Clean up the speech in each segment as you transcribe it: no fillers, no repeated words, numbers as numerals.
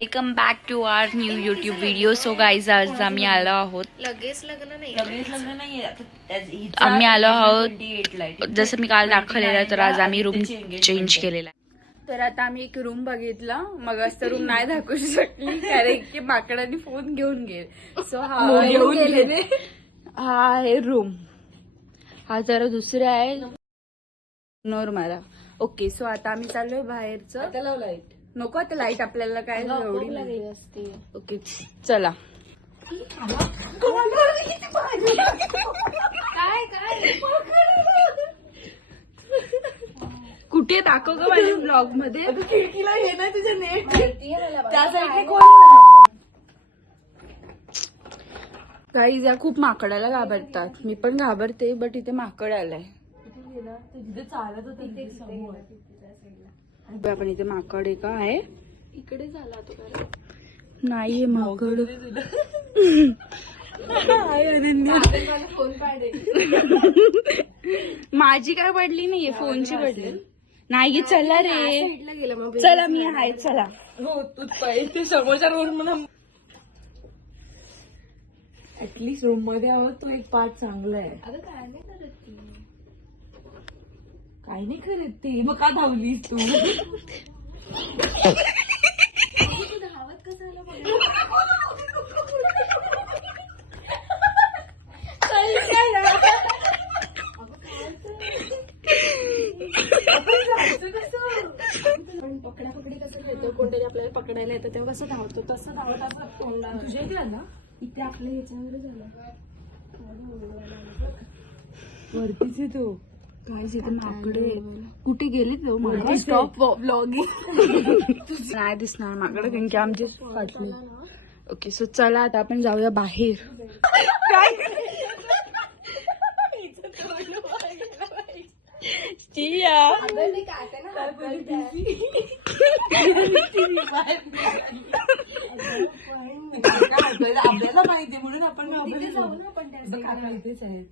Welcome back to our new YouTube video. So guys आज आम्ही आलो आहोत. लगेच लग्न नाही. आम्ही आलो आहोत जसं मी काल दाखवलेलं, तर आज आम्ही रूम चेंज केलेला. तर आता आम्ही एक रूम बघितला. मग असं रूम नाही दाखवू शकली कारण की माकडाने फोन घेऊन गेले. सो हा आहे रूम. हा जरा दुसरा आहे नॉर्मल. ओके, सो आता आम्ही चाललोय बाहेरचं. लाईट नको आता, लाईट आपल्याला काय एवढी नाही. ओके चला. कुठे दाखव ग माझ्या ब्लॉग मध्ये. खिडकीला हे ना तुझ्या नेट त्या साईडने काही जा. खूप माकडाला घाबरतात. मी पण घाबरते, बट इथे माकड आलाय. आपण इथे माकड आहे का आहे इकडे झाला तो नाहीये माकड. फोन पाडे. माझी काय पडली नाहीये, फोनची पडली नाही. चला रे चला, मी आहे चला. हो तूच पाहिजे समोरच्या रोड म्हणून. ऍटलीस्ट रूम मध्ये आवाज तो एक पार्ट चांगला आहे. अगं काय नाही करत ती, काय नाही करत ती. मग का धावलीस तू? धावत कसं झालं पकडा पकडी कसं खेळतो, कोणतरी आपल्याला पकडायला येतं तेव्हा कसं धावतो तसं धावत असं तोंडा. तुझ्या इथे आला इथे आपल्या ह्याच्यावर झालं वरतीच येतो. काय जिथे माकडे कुठे गेली तो. Stop vlogging. नाही दिसणार माकड कारण की आमची फाटली. ओके, सो चला आता आपण जाऊया बाहेर. आपल्याला माहिती म्हणून आपण इथेच आहे.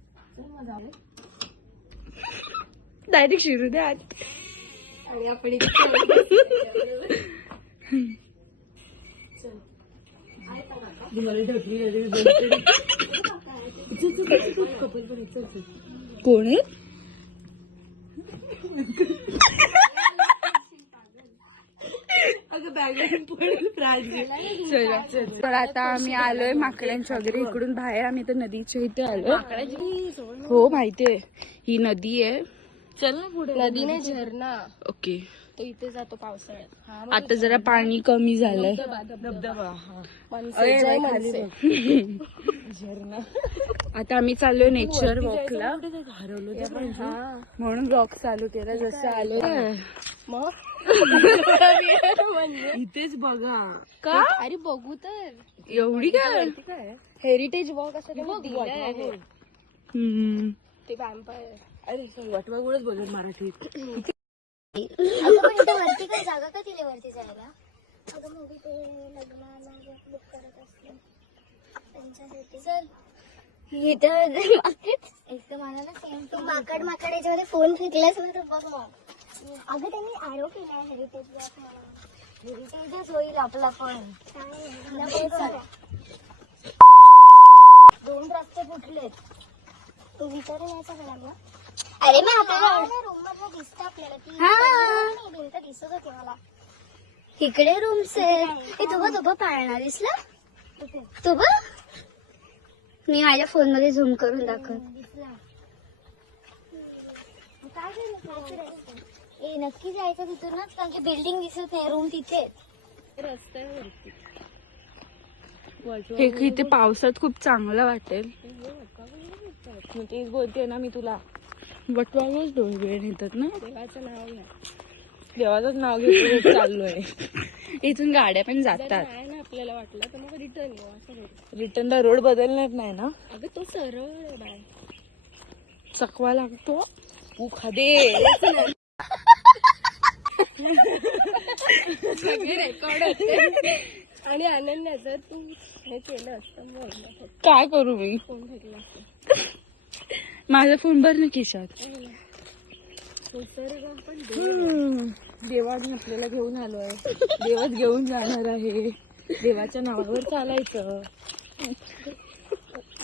डायरेक्ट शिरू द्या आणि आपण कोण आहे? तर आता आम्ही आलोय माकडांच्या वगैरे इकडून बाहेर. आम्ही तर नदीच्या इथे आलोय. हो माहितीये, ही नदी आहे. चल ना पुढे. नदी नाही, झरणा. ओके, तो इथे जातो पावसाळ्यात. आता जरा पाणी कमी झालंय. धबधबा. आता आम्ही चाललोय नेचर वॉकला. म्हणून वॉक चालू केला. जसं आलो मग इथेच बघा का. अरे बघू तर एवढी काय हेरिटेज वॉक असं ते वॅम्पायर. अरे वटवागुळच बोलत मराठीत. वरती काय जागा का तिला वरती जायला. अगं मग ते लग्नाला बुक करत असते त्यांच्यासाठी. चल इथं एक तर मला ना सेम तू माकड याच्यामध्ये फोन फेकलास ना तर बघ मग. अगं त्यांनी ॲरो केलाय हेरिटेज वॉक म्हणून. हेरिटेजच होईल आपला पण. 2 रस्ते फुटलेत. तू विचारून यायचा का लागला. अरे मी आपल्याला रूम मधलं दिसतं आपल्याला ती भिंत दिसत होती मला. इकडे रूम्स आहे. तू पाळणा दिसला तू बघ. मी माझ्या फोन मध्ये झूम करून दाखव. काय नक्की जायचं तिथूनच कारण की बिल्डिंग दिसत नाही. रूम तिथे रस्त्यावरती. हे इथे पावसात खूप चांगलं वाटेल. तेच बोलते ना मी तुला. वटवागच डोळे नेतात ना. देवाचं नाव घ्या. देवाचंच नाव घेतो चाललोय. इथून गाड्या पण जातात. नाही ना आपल्याला वाटलं तर मग रिटर्न येऊ. असं रिटर्नला रोड बदलणार नाही ना. अगं तो सरळ आहे बाय. चकवा लागतो. खादे रेकॉर्ड होते. आणि अनन्या जर तू हे केलं असतं काय करू मी. फोन फेकला असतं. माझा फोन भर ना खिशात. देवाने आपल्याला घेऊन आलोय, देवच घेऊन जाणार आहे. देवाच्या नावावर चालायचं.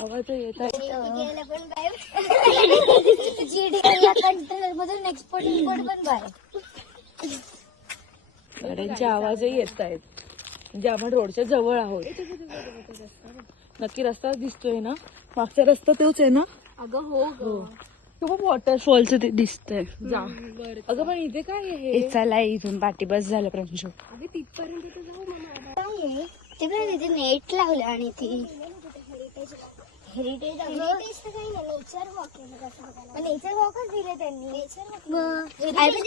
आवाज येत आहे. गेलं पण बाय GDP कंटेनर मधून एक्सपोर्ट इम्पोर्ट पण बाय. गाड्यांचे आवाजही येत आहेत. म्हणजे आपण रोडच्या जवळ आहोत. नक्की रस्ता दिसतोय ना? मागचा रस्ता तोच आहे ना? अगं हो खूप वॉटरफॉलच ते दिसतंय. जा. अगं पण इथे काय आहे? हे चला इथून पाठी बस झालं प्रांशू. तिथपर्यंत तर जाऊ मामा. काय आहे ते पण तिथे नेट लावलं आणि ती हेरिटेज तर काही नाही, नेचर वॉक आहे. नेचर वॉकच दिले त्यांनी.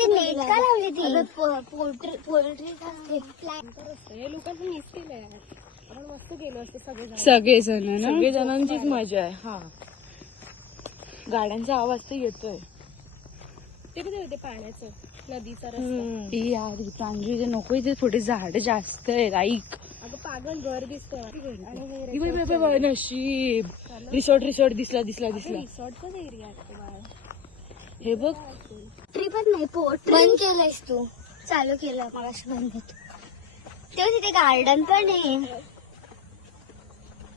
नेट का लावली ती? पोल्ट्री हे लोकांचं मिस केलंय. आपण मस्त गेलो असतो सगळेजण. सगळेजण ना सगळे जणांचीच मजा आहे. हा, गाड्यांचा आवाज तर येतोय. ते कुठे होते? पाण्याचं नदीचा रस्ता. यार प्रांजू इथे नको, इथे थोडे झाड जास्त आहेत. ऐक अगं पागल घर दिसतो. नशीब रिसॉर्ट दिसला. रिसॉर्टचाच एरिया आहे. हे बघ, ट्री पण नाही, बंद केलंयस तू. चालू केलं मग बंद होत. तेव्हा तिथे गार्डन पण आहे.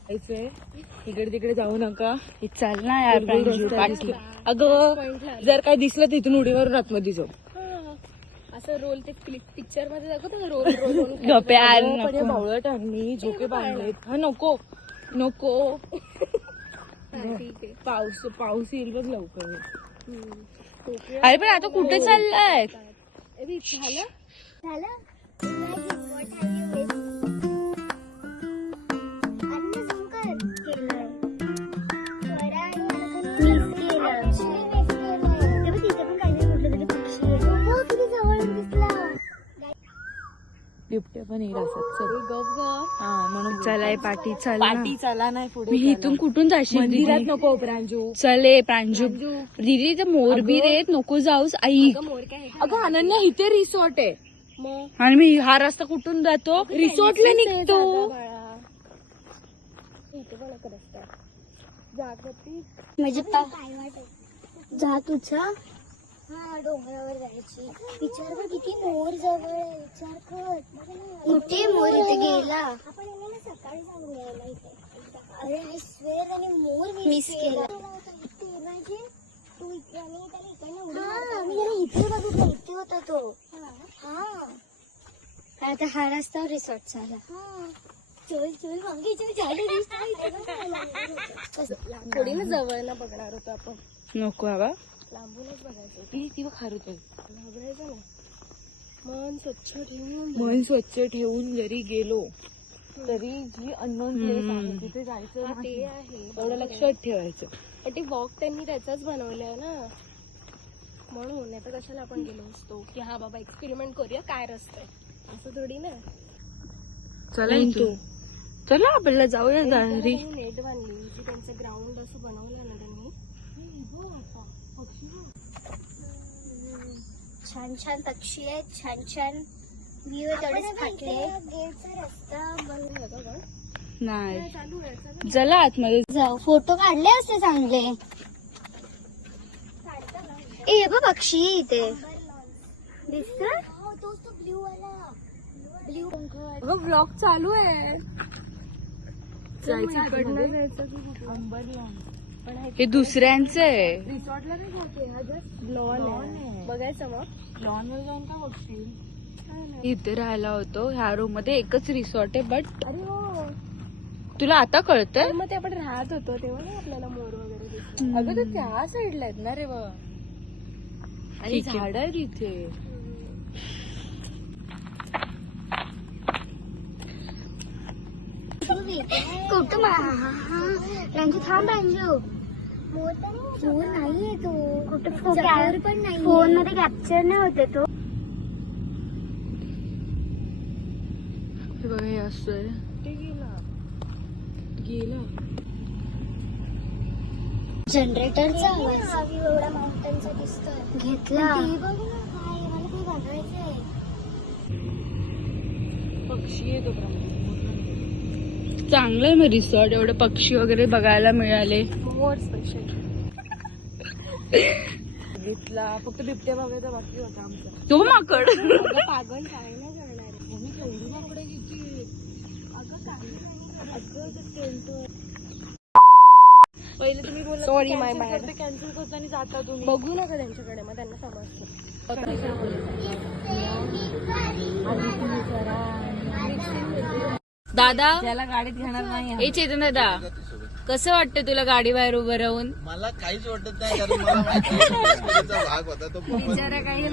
इकडे तिकडे जाऊ नका. हे चल ना यार प्रांजू पाठी. अगं जर काय दिसलं तर इथून उडी मारून आतमध्ये जाऊ. असं रोल ते पिक्चर मध्ये दाखवतो ना, रोल गप्पे यार बावळट आणि झोके बांधलेत. हा नको ठीक आहे. पाऊस येईल बघ लवकर. अरे पण आता कुठे चाललाय? झालं बिबट्या पण येईल असत. हा म्हणून चलाय पाठी चल पाठी चला नाही पुढे. मी इथून कुठून जाशील? मंदिरात दीदी? नको प्रांजू. चले प्रांजू दीदी ते मोर बी रेत नको जाऊस. ऐक अगं अनन्या इथे रिसॉर्ट आहे. आणि मी हा रस्ता कुठून जातो? रिसॉर्टला निघतो. म्हणजे जा तुझा. हा डोंगरावर जायची. विचार कर किती मोर जवळ आहे. विचार कर कुठे मोर इथे गेला. आपण सकाळी जाऊन यायला इथे. अरे आय स्वेअर आणि मोर मिस केला. म्हणजे तू इथे आणि त्याला इकडनं उडी मारतो. मी जरा इथे बघितलं, इथे होता तो. हा आता हा रस्ता रिसॉर्ट झाला. चल मागे थोडी ना जवळ ना बघणार होतो आपण. नको बाबा, लांबूनच बघायचं. ती खारुत घाबरायचं नाही. मन स्वच्छ ठेवून जरी गेलो तरी जी अननोन प्लेस आहे तिथे जायचं ते आहे एवढं लक्षात ठेवायचं. पण ते वॉक त्यांनी त्याचाच बनवलंय ना, म्हणून नाही तर कशाला आपण गेलो असतो की हा बाबा एक्सपेरिमेंट करूया काय रस्ता आहे, असं थोडी ना. चला इथून चला आपल्याला जाऊया घरी. नेट बांधली जी त्यांचं ग्राउंड असं बनवलं ना त्यांनी. छान छान पक्षी आहेत, छान छान व्ह्यू आहे. तेवढेच फाटले गेटचा रस्ता बनवला नाही. चला आतमध्ये जाऊ. फोटो काढले असते चांगले. ए बघ पक्षी इथे दिसतोय. ब्ल्यू वाला ब्ल्यू ब्लॉग चालू आहे. जायचं हे दुसऱ्यांचं आहे. रिसॉर्टला नाही जाते, हा जस्ट लॉन आहे. बघायचं मग लॉन वर जाऊन काय बघशील. इथे राहायला होतो ह्या रूम मध्ये. एकच रिसॉर्ट आहे बट अरे हो, तुला आता कळतंय. मग ते आपण राहत होतो तेव्हा ना आपल्याला मोर वगैरे दिसले. अगं तर त्या साईडला आहेत ना रे बघ, आणि झाड आहेत इथे. कुठं रांजू थांब. रांजू मोर नाहीये तो कुठे. पण नाही, फोन मध्ये कॅप्चर नाही होते तो. बघा हे असं ते गेला जनरेटरचा आवाज एवढा माउंटनचा दिसतोय. घेतला पक्षी आहे तो. चांगलं आहे मग रिसॉर्ट. एवढे पक्षी वगैरे बघायला मिळाले. मोर स्पेशल बघितला, फक्त बिबट्या बघायचा बाकी होता आमचा. तो माकड अगं पागल काय नाही करणार आहे. मम्मी केवढी माकडं घ्यायची. अगं काय पहिले तुम्ही बोलला सॉरी माय बॅड कॅन्सल करता आणि जाता तुम्ही. बघू नका त्यांच्याकडे, मग त्यांना समजतं. दादा त्याला गाडीत घेणार नाही. ए चेतन दादा, कसं वाटतं तुला गाडी बाहेर उभं राहून? मला काहीच वाटत नाही, कारण मला माहिती आहे तो स्टोरीचा भाग होता तो बिचारा काही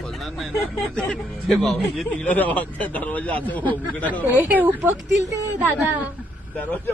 बोलणार नाही ना. ते भाऊजी तिकडे दरवाजा असं उघडा उपकतील ते दादा. दरवाजा